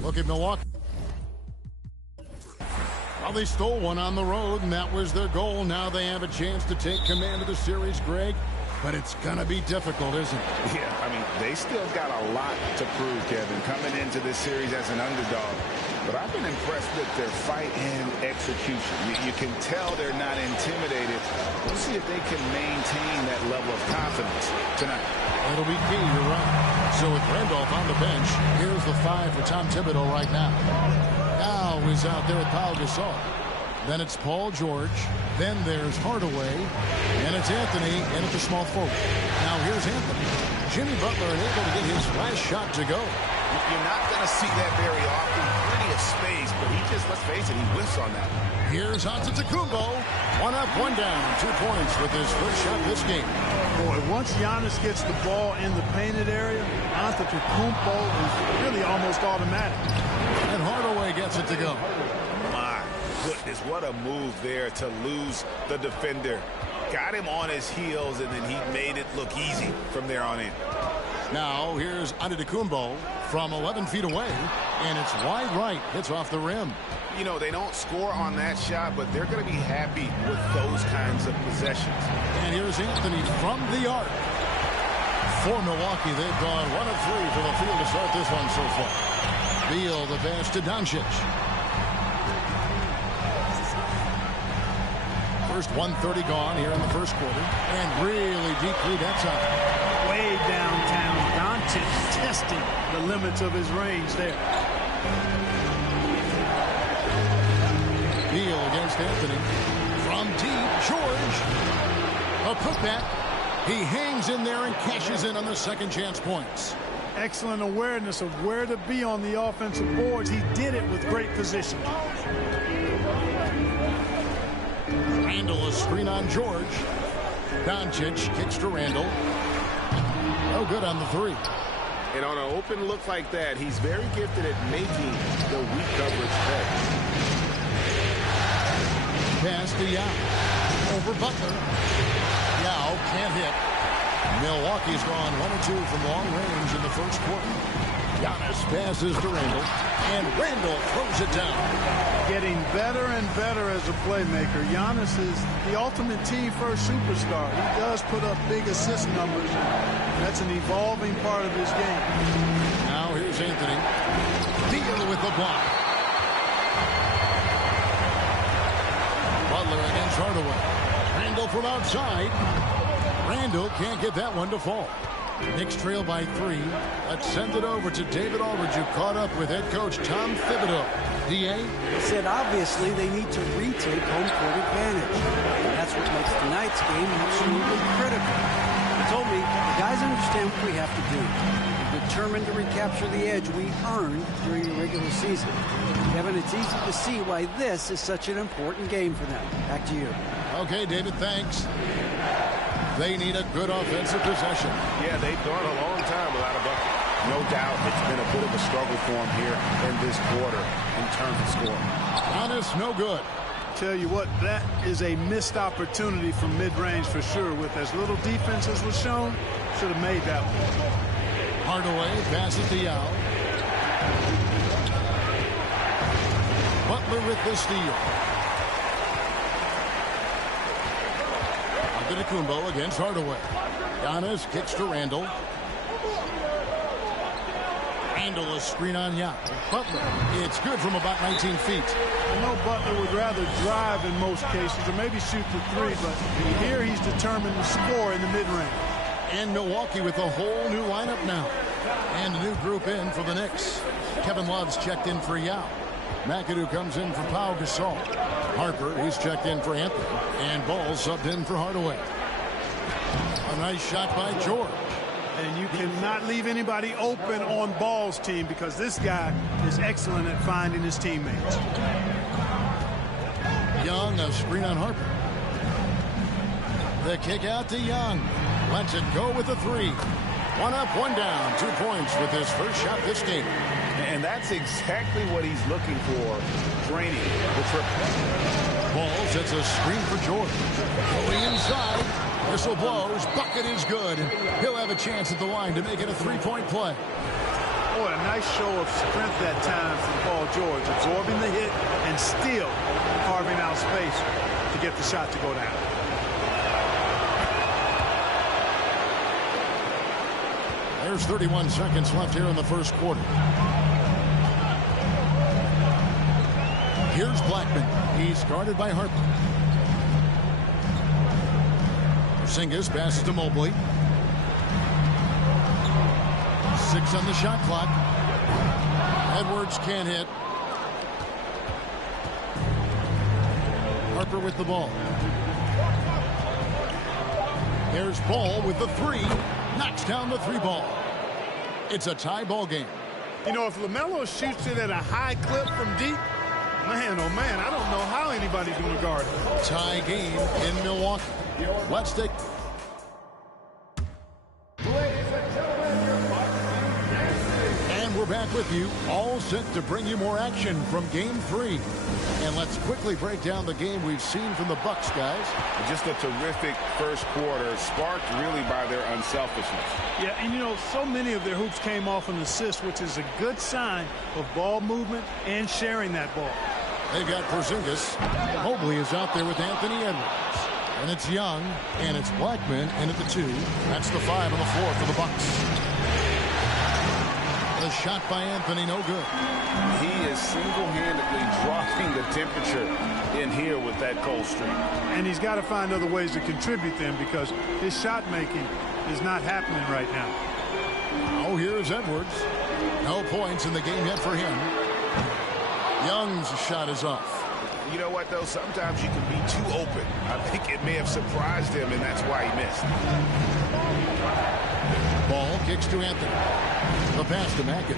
Look at Milwaukee. Well, they stole one on the road, and that was their goal. Now they have a chance to take command of the series, Greg. But it's going to be difficult, isn't it? Yeah, I mean, they still got a lot to prove, Kevin, coming into this series as an underdog. But I've been impressed with their fight and execution. You can tell they're not intimidated. We'll see if they can maintain that level of confidence tonight. It'll be key, you're right. So with Randolph on the bench, here's the 5 for Tom Thibodeau right now. Now is out there with Pau Gasol. Then it's Paul George. Then there's Hardaway. And it's Anthony in at the small forward. Now here's Anthony. Jimmy Butler unable to get his last shot to go. You're not going to see that very often. Plenty of space, but he just, let's face it, he whiffs on that. Here's Antetokounmpo. 1 up, 1 down, 2 points with his first shot this game. Boy, once Giannis gets the ball in the painted area, Antetokounmpo is really almost automatic. And Hardaway gets it to go. My goodness, what a move there to lose the defender. Got him on his heels, and then he made it look easy from there on in. Now here's Antetokounmpo from 11 feet away, and it's wide right. Hits off the rim. You know, they don't score on that shot, but they're going to be happy with those kinds of possessions. And here's Anthony from the arc. For Milwaukee, they've gone 1 of 3 for the field to start this one so far. Beal, the pass to Doncic. First 1:30 gone here in the first quarter. And really deep lead that time. Way downtown, Doncic testing the limits of his range there. Beal against Anthony. From deep, George. A putback. He hangs in there and cashes in on the second chance points. Excellent awareness of where to be on the offensive boards. He did it with great position. Randall, a screen on George. Doncic kicks to Randall. No good on the 3. And on an open look like that, he's very gifted at making the weak coverage pay. Pass to Yao. Over Butler. Yao can't hit. Milwaukee's gone 1 or 2 from long range in the first quarter. Giannis passes to Randall, and Randall throws it down. Getting better and better as a playmaker. Giannis is the ultimate team-first superstar. He does put up big assist numbers. That's an evolving part of his game. Now here's Anthony. Beal with the block. Butler against Hardaway. Randall from outside. Randall can't get that one to fall. Knicks trail by 3. Let's send it over to David Aldridge, who caught up with head coach Tom Thibodeau. D.A.? He said obviously they need to retake home court advantage. And that's what makes tonight's game absolutely critical. He told me, the guys understand what we have to do. We're determined to recapture the edge we earned during the regular season. Kevin, it's easy to see why this is such an important game for them. Back to you. Okay, David, thanks. They need a good offensive possession. Yeah, they've gone a long time without a bucket. No doubt it's been a bit of a struggle for them here in this quarter in terms of scoring. Giannis, no good. Tell you what, that is a missed opportunity from mid-range for sure. With as little defense as was shown, should have made that one. Hardaway passes to Yao. Butler with the steal. Antetokounmpo against Hardaway. Giannis kicks to Randall. Randall a screen on Yao. Butler. It's good from about 19 feet. I know Butler would rather drive in most cases or maybe shoot the three, but here he's determined to score in the mid-range. And Milwaukee with a whole new lineup now. And a new group in for the Knicks. Kevin Love's checked in for Yao. McAdoo comes in for Pau Gasol. Harper, he's checked in for Anthony. And Ball subbed in for Hardaway. A nice shot by George. And you cannot leave anybody open on Ball's team because this guy is excellent at finding his teammates. Young, a screen on Harper. The kick out to Young. Lets it go with a three. One up, one down. 2 points with his first shot this game. And that's exactly what he's looking for. Draining the triple. Ball sets a screen for George. Going inside. Whistle blows. Bucket is good. He'll have a chance at the line to make it a 3-point play. Boy, a nice show of strength that time from Paul George. Absorbing the hit and still carving out space to get the shot to go down. There's 31 seconds left here in the first quarter. Here's Blackman. He's guarded by Harper. Porzingis passes to Mobley. 6 on the shot clock. Edwards can't hit. Harper with the ball. There's Ball with the three. Knocks down the three ball. It's a tie ball game. You know, if LaMelo shoots it at a high clip from deep, man, oh man, I don't know how anybody's going to guard it. Tie game in Milwaukee. Let's take... And we're back with you, all set to bring you more action from Game 3. And let's quickly break down the game we've seen from the Bucks, guys. Just a terrific first quarter, sparked really by their unselfishness. Yeah, and you know, so many of their hoops came off an assist, which is a good sign of ball movement and sharing that ball. They've got Porzingis. Mobley is out there with Anthony Edwards. And it's Young, and it's Blackman in at the 2. That's the 5 on the floor for the Bucks. The shot by Anthony, no good. He is single-handedly dropping the temperature in here with that cold streak. And he's got to find other ways to contribute them because his shot making is not happening right now. Oh, here's Edwards. No points in the game yet for him. Young's shot is off. You know what, though? Sometimes you can be too open. I think it may have surprised him, and that's why he missed. Ball kicks to Anthony. The pass to McAdoo.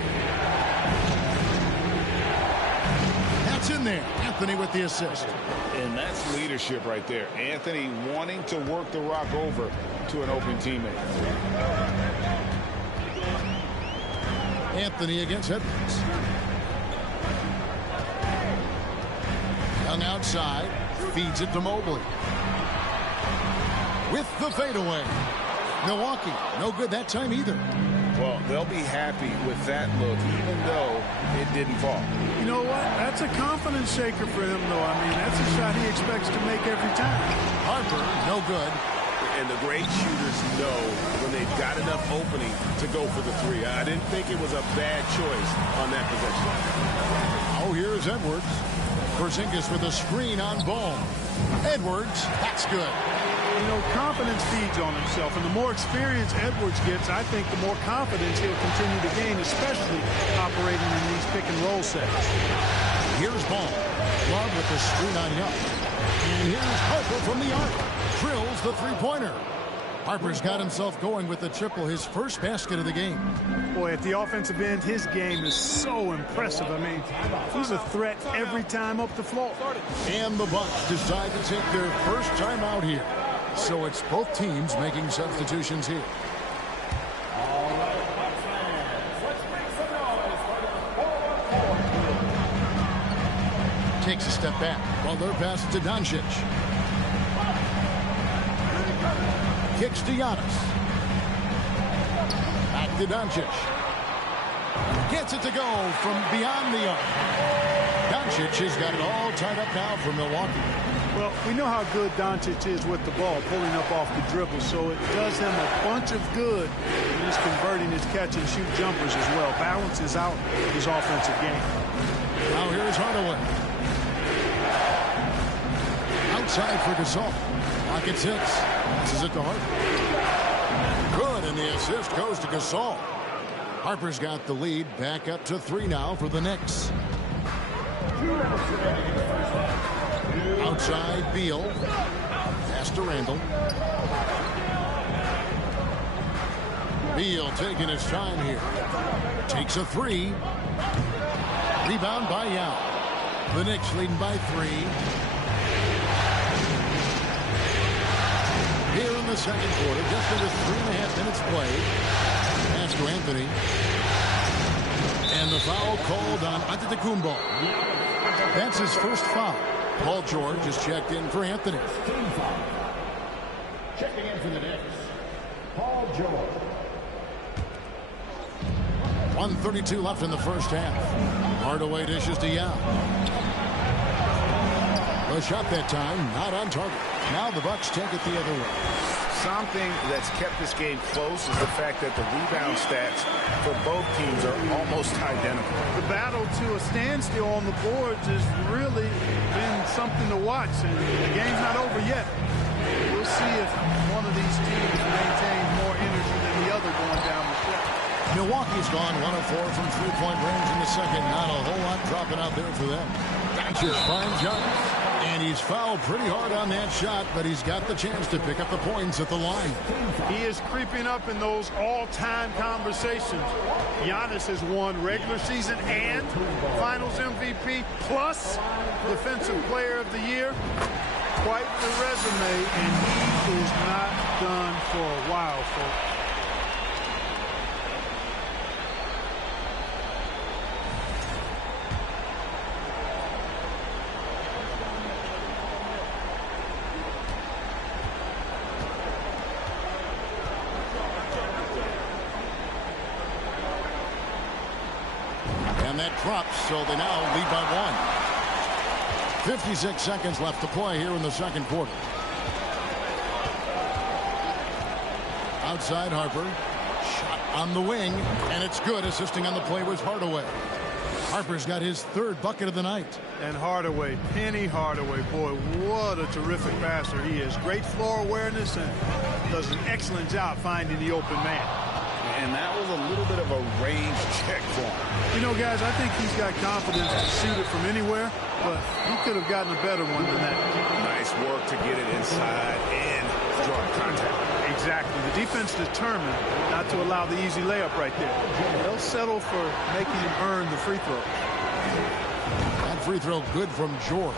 That's in there. Anthony with the assist. And that's leadership right there. Anthony wanting to work the rock over to an open teammate. Anthony against Edwards. Young outside. Feeds it to Mobley. With the fadeaway. Milwaukee, no good that time either. Well, they'll be happy with that look, even though it didn't fall. You know what? That's a confidence shaker for him, though. I mean, that's a shot he expects to make every time. Harper, no good. And the great shooters know when they've got enough opening to go for the three. I didn't think it was a bad choice on that possession. Oh, here's Edwards. Porzingis with a screen on Ball. Edwards, that's good. You know, confidence feeds on himself, and the more experience Edwards gets, I think the more confidence he'll continue to gain, especially operating in these pick-and-roll sets. Here's Ball. Love with the screen on Young. And here's Harper from the arc. Drills the three-pointer. Harper's got himself going with the triple, his first basket of the game. Boy, at the offensive end, his game is so impressive. I mean, he's a threat every time up the floor. And the Bucks decide to take their first time out here. So it's both teams making substitutions here. Takes a step back. Well, they're passing to Doncic. Kicks to Giannis. Back to Doncic. Gets it to go from beyond the arc. Doncic has got it all tied up now for Milwaukee. Well, we know how good Doncic is with the ball, pulling up off the dribble, so it does him a bunch of good. And he's converting his catch-and-shoot jumpers as well. Balances out his offensive game. Now here's Hardaway. Outside for Gasol. Rockets hits. Passes it to Harper. Good, and the assist goes to Gasol. Harper's got the lead. Back up to 3 now for the Knicks. Outside, Beal. Pass to Randall. Beal taking his time here. Takes a 3. Rebound by Yao. The Knicks leading by 3. Here in the second quarter, just under 3.5 minutes played. Pass to Anthony. And the foul called on Antetokounmpo. That's his first foul. Paul George is checked in for Anthony. Checking in for the Knicks, Paul George. 1:32 left in the first half. Hardaway dishes to Yao. The shot that time not on target. Now the Bucks take it the other way. Something that's kept this game close is the fact that the rebound stats for both teams are almost identical. The battle to a standstill on the boards has really been something to watch, and the game's not over yet. We'll see if one of these teams maintains more energy than the other going down the stretch. Milwaukee's gone 1 of 4 from three-point range in the second. Not a whole lot dropping out there for them. Doncic finds Giannis. And he's fouled pretty hard on that shot, but he's got the chance to pick up the points at the line. He is creeping up in those all-time conversations. Giannis has won regular season and Finals MVP plus Defensive Player of the Year. Quite the resume, and he is not done for a while, folks. And that drops, so they now lead by 1. 56 seconds left to play here in the second quarter. Outside Harper. Shot on the wing, and it's good. Assisting on the play was Hardaway. Harper's got his 3rd bucket of the night. And Hardaway, Penny Hardaway, boy, what a terrific passer he is. Great floor awareness and does an excellent job finding the open man. And that was a little bit of a range check for him. You know, guys, I think he's got confidence to shoot it from anywhere, but he could have gotten a better one than that. Nice work to get it inside and draw contact. Exactly. The defense determined not to allow the easy layup right there. They'll settle for making him earn the free throw. That free throw good from George.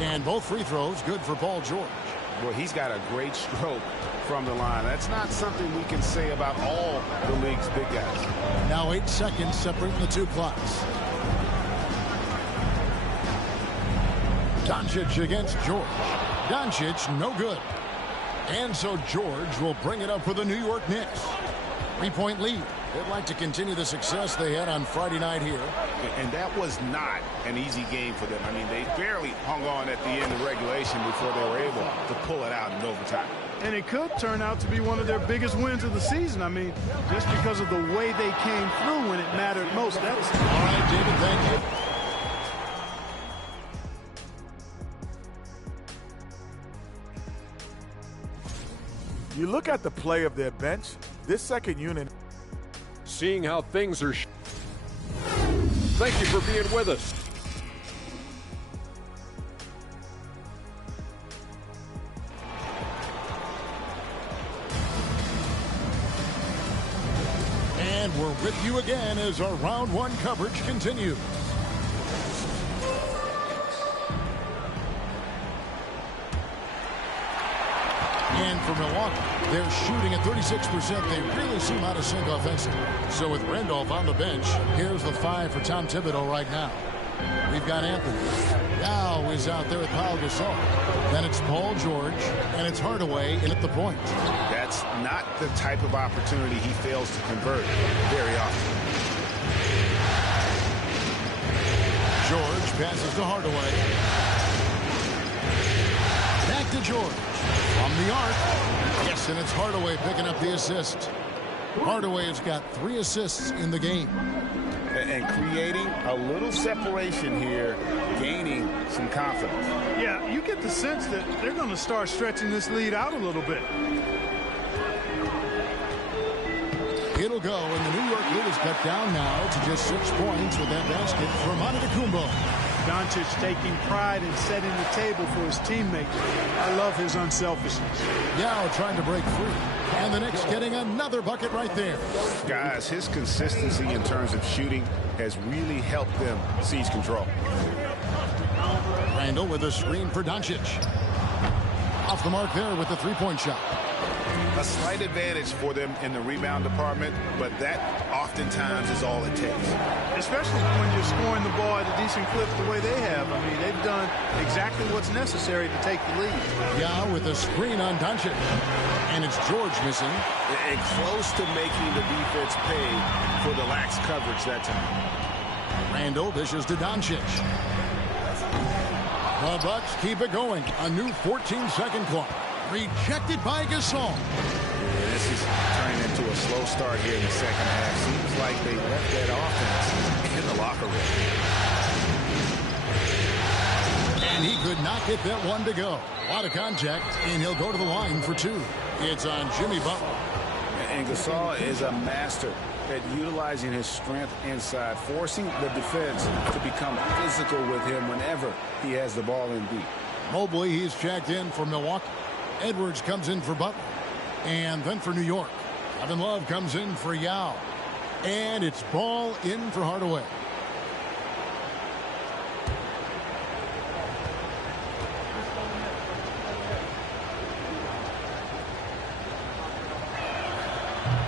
And both free throws good for Paul George. Well, he's got a great stroke from the line. That's not something we can say about all the league's big guys. Now 8 seconds separating the two clocks. Doncic against George. Doncic, no good. And so George will bring it up for the New York Knicks. 3-point lead. They'd like to continue the success they had on Friday night here. And that was not an easy game for them. I mean, they barely hung on at the end of regulation before they were able to pull it out in overtime. And it could turn out to be one of their biggest wins of the season. I mean, just because of the way they came through when it mattered most. That's all right, David, thank you. You look at the play of their bench, this second unit. Seeing how things are. Thank you for being with us. And we're with you again as our round one coverage continues. And for Milwaukee, they're shooting at 36%. They really seem out of sync offensively. So with Randolph on the bench, here's the 5 for Tom Thibodeau right now. We've got Anthony. Now is out there with Pau Gasol. Then it's Paul George, and it's Hardaway in at the point. That's not the type of opportunity he fails to convert very often. George passes to Hardaway. Back to George. From the arc. Yes, and it's Hardaway picking up the assist. Hardaway has got 3 assists in the game. And creating a little separation here, gaining some confidence. Yeah, you get the sense that they're going to start stretching this lead out a little bit. It'll go, and the New York lead is cut down now to just 6 points with that basket from Antetokounmpo. Doncic taking pride in setting the table for his teammates. I love his unselfishness. Yao trying to break free. And the Knicks getting another bucket right there. Guys, his consistency in terms of shooting has really helped them seize control. Randall with a screen for Doncic. Off the mark there with the three-point shot. A slight advantage for them in the rebound department, but that oftentimes is all it takes. Especially when you're scoring the ball at a decent clip the way they have. I mean, they've done exactly what's necessary to take the lead. Yeah, with a screen on Doncic. And it's George missing. And close to making the defense pay for the lax coverage that time. Randall dishes to Doncic. The Bucks keep it going. A new 14-second clock. Rejected by Gasol. This is turning into a slow start here in the second half. Seems like they left that offense in the locker room. And he could not get that one to go. A lot of contact, and he'll go to the line for 2. It's on Jimmy Butler. And Gasol is a master at utilizing his strength inside, forcing the defense to become physical with him whenever he has the ball in deep. Mobley, he's checked in for Milwaukee. Edwards comes in for Butler. And then for New York, Kevin Love comes in for Yao. And it's ball in for Hardaway.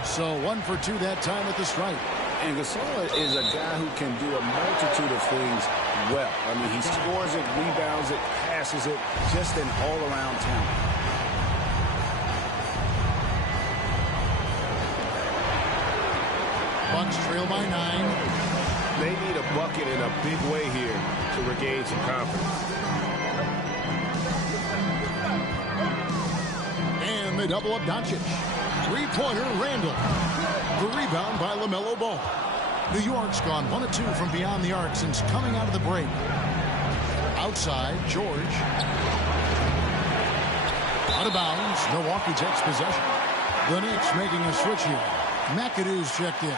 So 1 for 2 that time at the stripe. And Gasol is a guy who can do a multitude of things well. I mean, he scores it, rebounds it, passes it, just an all-around talent. Bucks trail by 9. They need a bucket in a big way here to regain some confidence. And they double up Doncic. Three-pointer, Randall. The rebound by LaMelo Ball. New York's gone 1 of 2 from beyond the arc since coming out of the break. Outside, George. Out of bounds, Milwaukee takes possession. The Knicks making a switch here. McAdoo's checked in.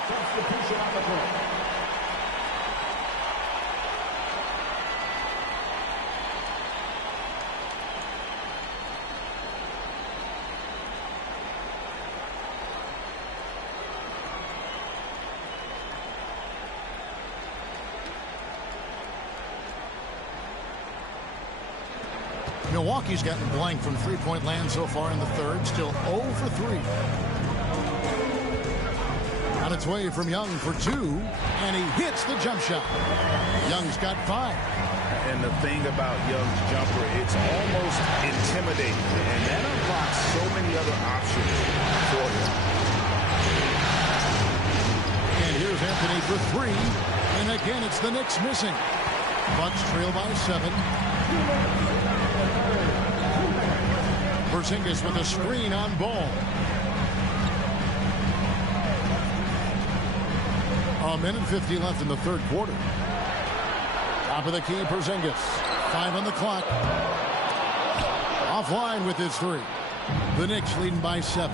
Milwaukee's gotten blank from three-point land so far in the third. Still 0 for 3. On its way from Young for 2, and he hits the jump shot. Young's got 5. And the thing about Young's jumper, it's almost intimidating, and that unlocks so many other options for him. And here's Anthony for 3, and again it's the Knicks missing. Bucks trail by 7. Porzingis with a screen on Ball. A minute 50 left in the third quarter. Top of the key, Porzingis. 5 on the clock. Offline with his 3. The Knicks leading by 7.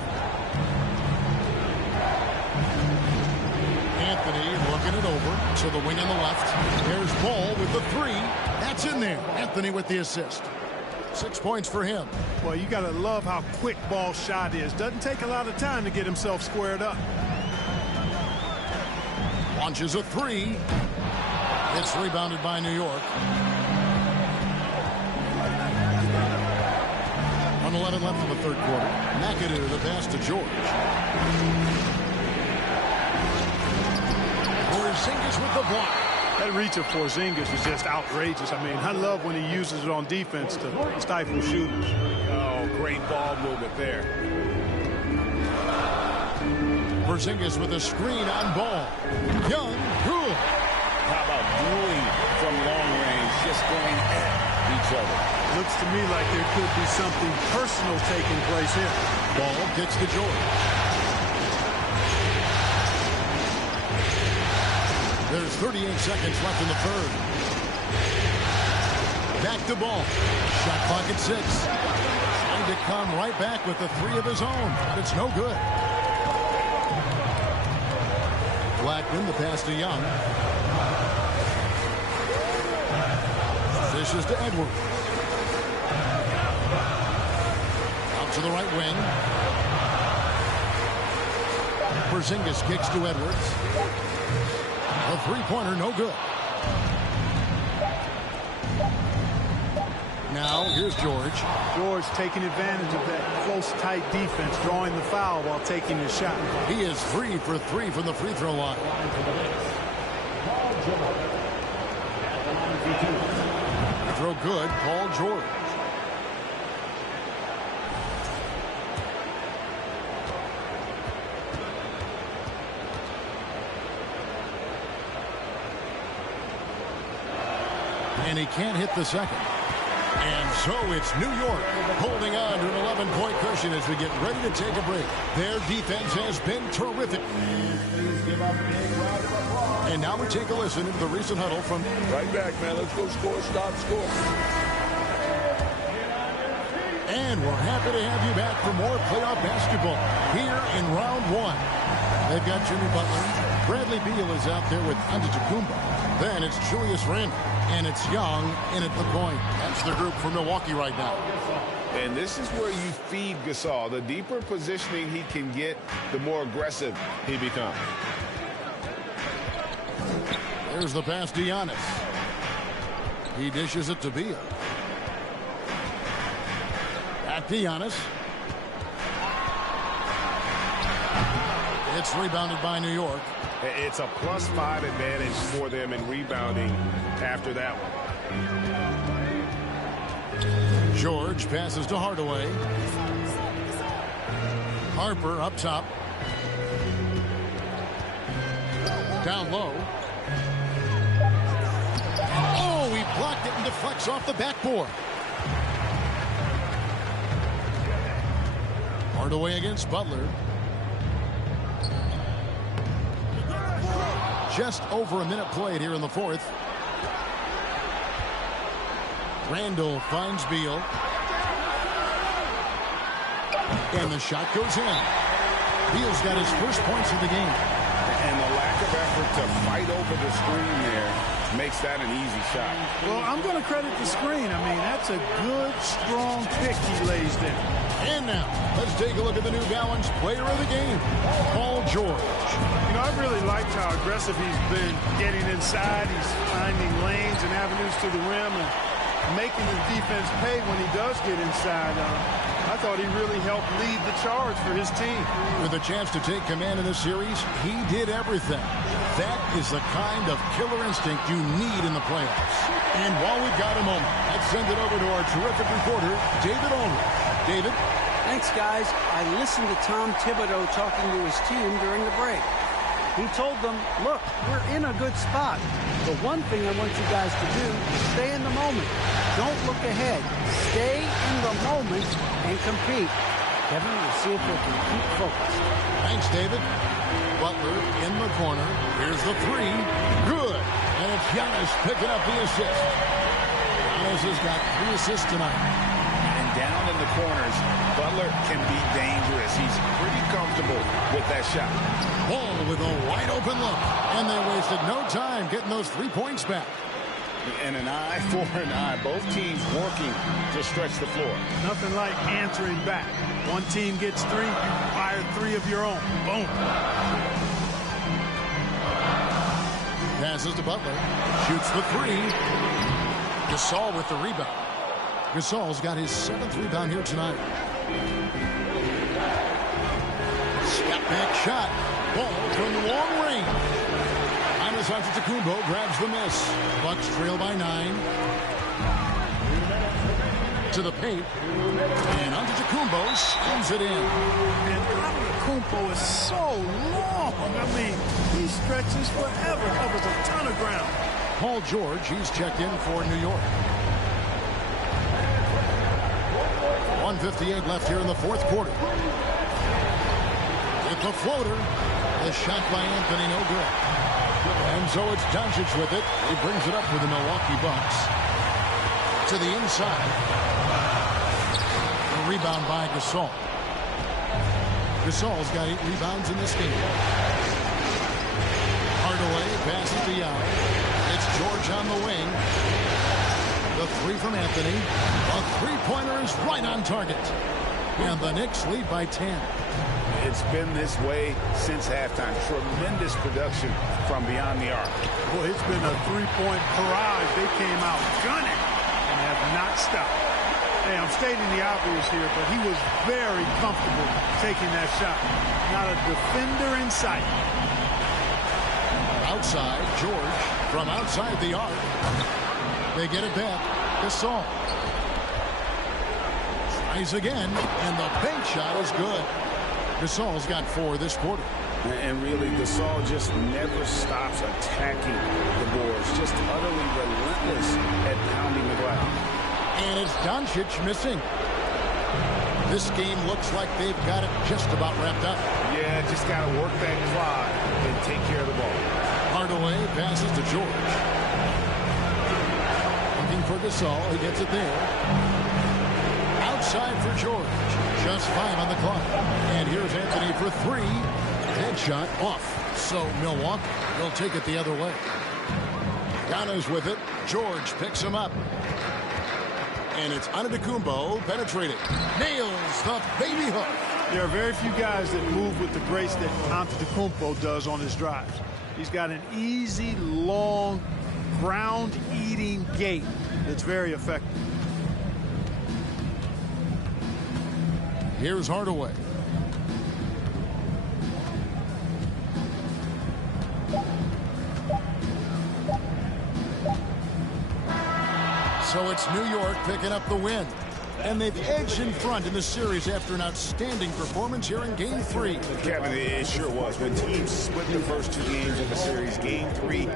Anthony looking it over to the wing on the left. There's Ball with the 3. That's in there. Anthony with the assist. 6 points for him. Well, you got to love how quick Ball's shot is. Doesn't take a lot of time to get himself squared up. Launches a three. It's rebounded by New York. 1:11 left in the third quarter. McAdoo, the pass to George. Porzingis with the block. That reach of Porzingis is just outrageous. I mean, I love when he uses it on defense to stifle shooters. Oh, great ball movement there. Porzingis with a screen on ball. Young, good. How about dueling from long range, just going at each other? Looks to me like there could be something personal taking place here. Ball gets to George. There's 38 seconds left in the third. Back to ball. Shot clock at 6. Trying to come right back with the three of his own. But it's no good. Blackman, the pass to Young. Dishes to Edwards. Out to the right wing. Porzingis kicks to Edwards. A three-pointer, no good. Now, here's George. George taking advantage of that close, tight defense, drawing the foul while taking his shot. He is 3 for 3 from the free throw line. Free throw good, Paul George. And he can't hit the second. And so it's New York holding on to an 11-point cushion as we get ready to take a break. Their defense has been terrific. And now we take a listen into the recent huddle from... Right back, man. Let's go score, stop, score. And we're happy to have you back for more playoff basketball here in round 1. They've got Jimmy Butler. Bradley Beal is out there with Antetokounmpo. Then it's Julius Randle. And it's Young in at the point. That's the group for Milwaukee right now. And this is where you feed Gasol. The deeper positioning he can get, the more aggressive he becomes. There's the pass to Giannis. He dishes it to Beal. Back to Giannis. It's rebounded by New York. It's a +5 advantage for them in rebounding after that one. George passes to Hardaway. Harper up top. Down low. Oh, he blocked it and deflects off the backboard. Hardaway against Butler. Just over a minute played here in the fourth. Randle finds Beal. And the shot goes in. Beal's got his first points of the game. And the lack of effort to fight over the screen there makes that an easy shot. Well, I'm going to credit the screen. I mean, that's a good, strong pick he lays there. And now, let's take a look at the New Balance player of the game, Paul George. You know, I really liked how aggressive he's been getting inside. He's finding lanes and avenues to the rim and making the defense pay when he does get inside. I thought he really helped lead the charge for his team. With a chance to take command in this series, he did everything. That is the kind of killer instinct you need in the playoffs. And while we've got a moment, let's send it over to our terrific reporter, David Ulrich. David? Thanks, guys. I listened to Tom Thibodeau talking to his team during the break. He told them, look, we're in a good spot. The one thing I want you guys to do is stay in the moment. Don't look ahead. Stay in the moment and compete. Kevin, we'll see if they can keep focused. Thanks, David. Butler in the corner. Here's the three. Good. And it's Giannis picking up the assist. Giannis has got 3 assists tonight. And down in the corners, Butler can be dangerous. He's pretty comfortable with that shot. Ball with a wide open look. And they wasted no time getting those 3 points back. And an eye for an eye. Both teams working to stretch the floor. Nothing like answering back. One team gets 3, you fire 3 of your own. Boom. Passes to Butler. Shoots the three. Gasol with the rebound. Gasol's got his 7th rebound here tonight. Step back shot. Ball from the long range. Giannis Antetokounmpo grabs the miss. Bucks trail by 9. To the paint. And Antetokounmpo slams it in. And Antetokounmpo is so long. I mean, he stretches forever, covers a ton of ground. Paul George, he's checked in for New York. 1:58 left here in the 4th quarter. With the floater. The shot by Anthony, no good. And so it's Doncic with it. He brings it up for the Milwaukee Bucks. To the inside. A rebound by Gasol. Gasol's got 8 rebounds in this game. Hardaway passes to Young. It's George on the wing. The three from Anthony. A three-pointer is right on target. And the Knicks lead by 10. It's been this way since halftime. Tremendous production from beyond the arc. Well, it's been a three-point barrage. They came out gunning and have not stopped. Hey, I'm stating the obvious here, but he was very comfortable taking that shot. Not a defender in sight. Outside, George from outside the arc. They get it back. Gasol tries again, and the bank shot is good. Gasol's got 4 this quarter. And really, Gasol just never stops attacking the boards. Just utterly relentless at pounding the ground. And it's Doncic missing. This game looks like they've got it just about wrapped up. Yeah, just got to work that clock and take care of the ball. Hardaway passes to George. Looking for Gasol. He gets it there. Outside for George. Just 5 on the clock. And here's Anthony for 3. Headshot off. So Milwaukee will take it the other way. Giannis with it. George picks him up. And it's Antetokounmpo penetrating. Nails the baby hook. There are very few guys that move with the grace that Antetokounmpo does on his drives. He's got an easy, long, ground-eating gait that's very effective. Here's Hardaway. So it's New York picking up the win. And they've edged in front in the series after an outstanding performance here in Game 3. Kevin, it sure was. When teams split the first 2 games of the series, Game 3